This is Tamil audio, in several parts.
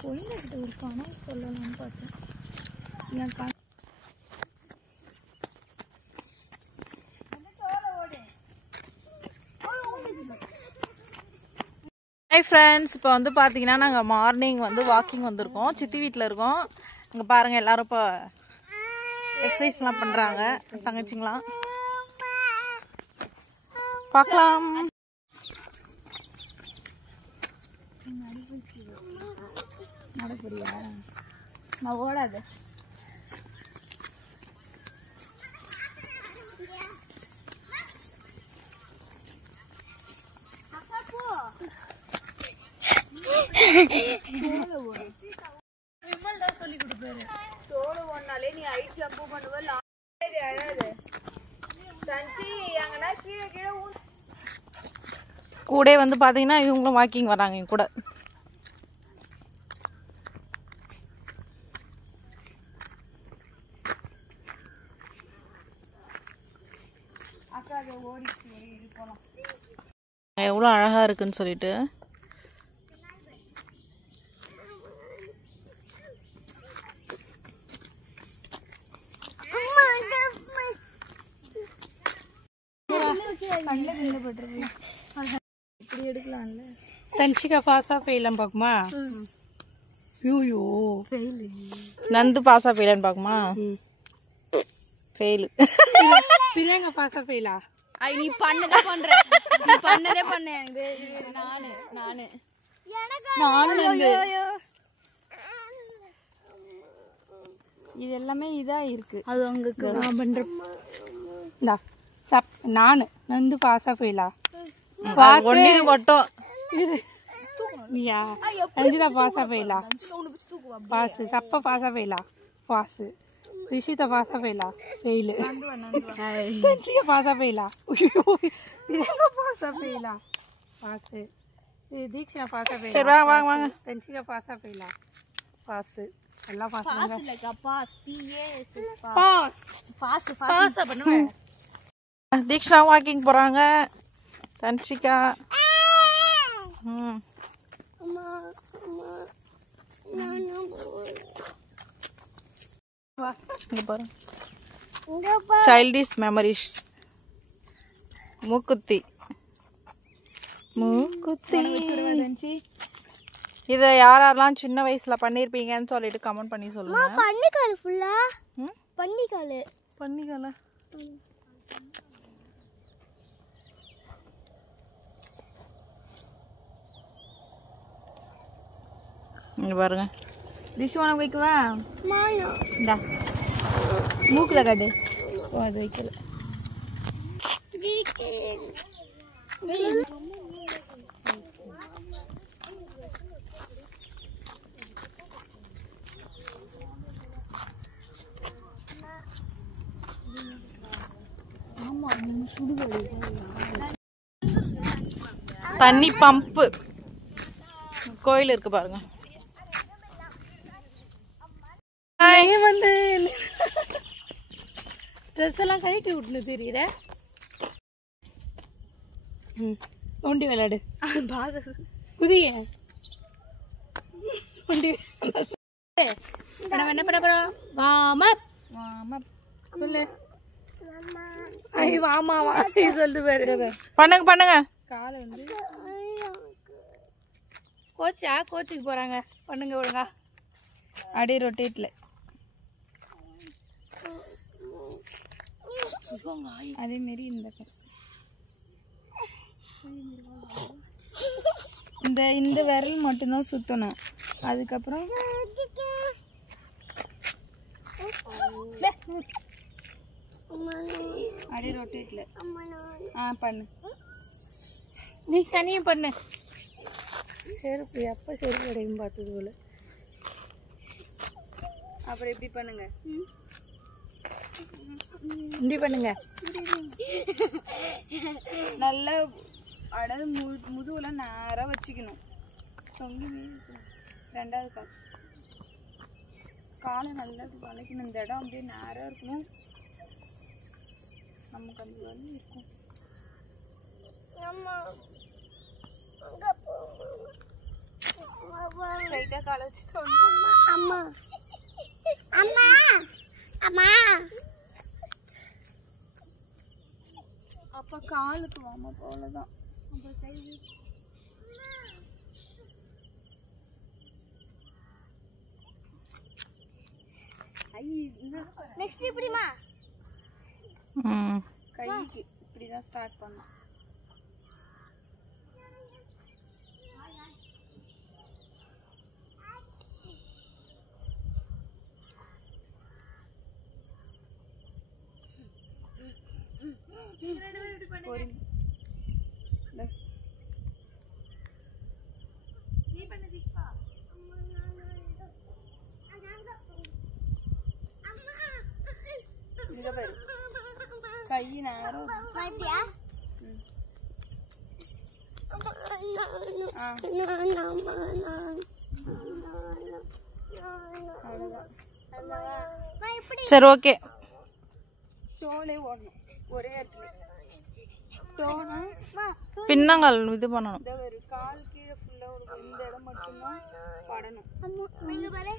குழந்தைகிட்ட ஒரு கனவு சொல்லலாம்னு பார்த்தேன். என் ஹாய் ஃப்ரெண்ட்ஸ், இப்போ வந்து பார்த்தீங்கன்னா நாங்கள் மார்னிங் வந்து வாக்கிங் வந்திருக்கோம். சித்தி வீட்டில் இருக்கோம். இங்கே பாருங்கள், எல்லோரும் இப்போ எக்ஸசைஸ்லாம் பண்ணுறாங்க. தங்கச்சிங்களாம் பார்க்கலாம். நடப்புறியா? நான் ஓடாது. சொல்லி கொடுப்பாரு. தோடு ஒன்னாலே நீ ஐஸ் ஜம்ப் பண்ணுவ. அழாது சஞ்சி அங்கன்னா கீழே கீழே கூட வந்து பார்த்தீங்கன்னா இவங்களும் வாக்கிங் வராங்க என் கூட. எவ்வளோ அழகா இருக்குன்னு சொல்லிட்டு தன்ஷிகா பாஸா ஃபெயிலான்னு பார்க்குமா? ஐயோ நந்து பாஸா ஃபெயிலான்னு பார்க்குமா? ஃபெயிலு. பிரியங்கா பாஸா ஃபெயிலா? நீ பண்ணதே பண்ற. நீ பண்ணதே பண்ண. நானு இது எல்லாமே இதா இருக்கு. அது உங்களுக்கு நான் பண்றேன். நான் நந்து பாஸா ஃபெயிலா? ஒன்னே மட்டும் நீயா? ரஞ்சிதா பாஸா ஃபெயிலா? பாஸ். சப்பா பாஸா ஃபெயிலா? பாஸ். ரிஷிதா பாஸா ஃபெயிலா? ஃபெயிலு. தன்ஷிகா பாஸா ஃபெயிலா? பிரியங்கா பாஸா ஃபெயிலா? பாஸ். தீக்ஷனா பாஸா ஃபெயிலா? சரி வாங்க வாங்க. தன்ஷிகா பாஸா ஃபெயிலா? பாஸ். எல்லாம் பாஸ். பாஸ் இல்லக்கா, பாஸ். பாஸ். பாஸ் பாஸ் பண்ணுவேன். தீக்ஷனா வாக்கிங் போறாங்க. Dhanshika childish memories. மூக்குத்தி மூக்குத்தி. இதை யாரெல்லாம் சின்ன வயசுல பண்ணிருப்பீங்கன்னு சொல்லிட்டு கமெண்ட் பண்ணி சொல்லுங்க. பன்னிக்கால் ஃபுல்லா பன்னிக்கால். பன்னிக்கால இங்க பாருங்க. டிஷ் உனக்கு வைக்கவா? இந்தா மூக்குல காட்டு. ஓ அது வைக்கல. தண்ணி பம்பு கோயில் இருக்கு பாருங்க. வந்து ட்ரெஸ் எல்லாம் கழட்டி விட்டுன்னு தெரியுற. ஒண்டி விளையாடு. குதிய ஒண்டி என்ன பண்ண போறோம்? வாமா வாமா சொல்லு. ஐ வாமா வா சொல்லிட்டு பாரு. பண்ணுங்க பண்ணுங்க. காலை வந்து கோச்சுக்கு போறாங்க. பண்ணுங்க ஒழுங்கா. அடி ரொட்டேட்ல அதே மாரி இந்த விரல் மட்டும்தான் சுத்தணும். அதுக்கப்புறம் அப்படியே ரொட்டேட்ல பண்ணு. நீ தனியும் பண்ணு. செருப்பு எப்போ செருப்பு கிடைக்கும் பார்த்தது போல. அப்புறம் எப்படி பண்ணுங்க? இப்படி பண்ணுங்க. நல்லா அதாவது முதுகுல நேராக வச்சுக்கணும். சொங்கி ரெண்டாவது காலை நல்லா வளைக்கணும். இந்த இடம் அப்படியே நேராக இருக்கணும். நமக்கு அந்த வலி இருக்கும். ரைட்டா கால வச்சு அம்மா அம்மா அம்மா அப்ப காலுக்கு வாமா போலதான் அப்ப கை நெக்ஸ்ட் இப்படிமா கைக்கு இப்படிதான் ஸ்டார்ட் பண்ணலாம் கை நேரம் மாட்டியா சரி ஓகே தோலே ஓடணும் ஒரே இடத்துல டோனா பின்னங்கால் இது பண்ணணும் இந்த ஒரு கால் கீழே ஃபுல்லா ஒரு இந்த இடம் மட்டும்தான் படணும் இங்க பாரு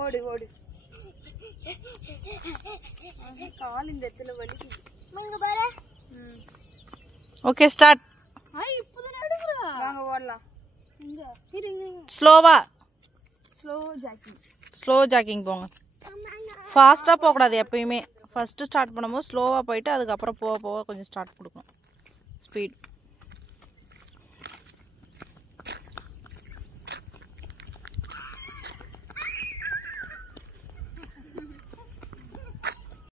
ஓடு ஓடு கால் இந்த இடத்துல வலிக்குது இங்க பாரு ஓகே ஸ்டார்ட் இப்போதான் எடுக்குறா வாங்க ஓடலாம் இங்க இருங்க ஸ்லோவா ஸ்லோ ஜாக்கிங் போங்க ஃபாஸ்ட்டாக போகக்கூடாது எப்பயுமே ஃபஸ்ட்டு ஸ்டார்ட் பண்ணும்போது ஸ்லோவாக போயிட்டு அதுக்கப்புறம் போக போக கொஞ்சம் ஸ்டார்ட் கொடுக்கணும் ஸ்பீட்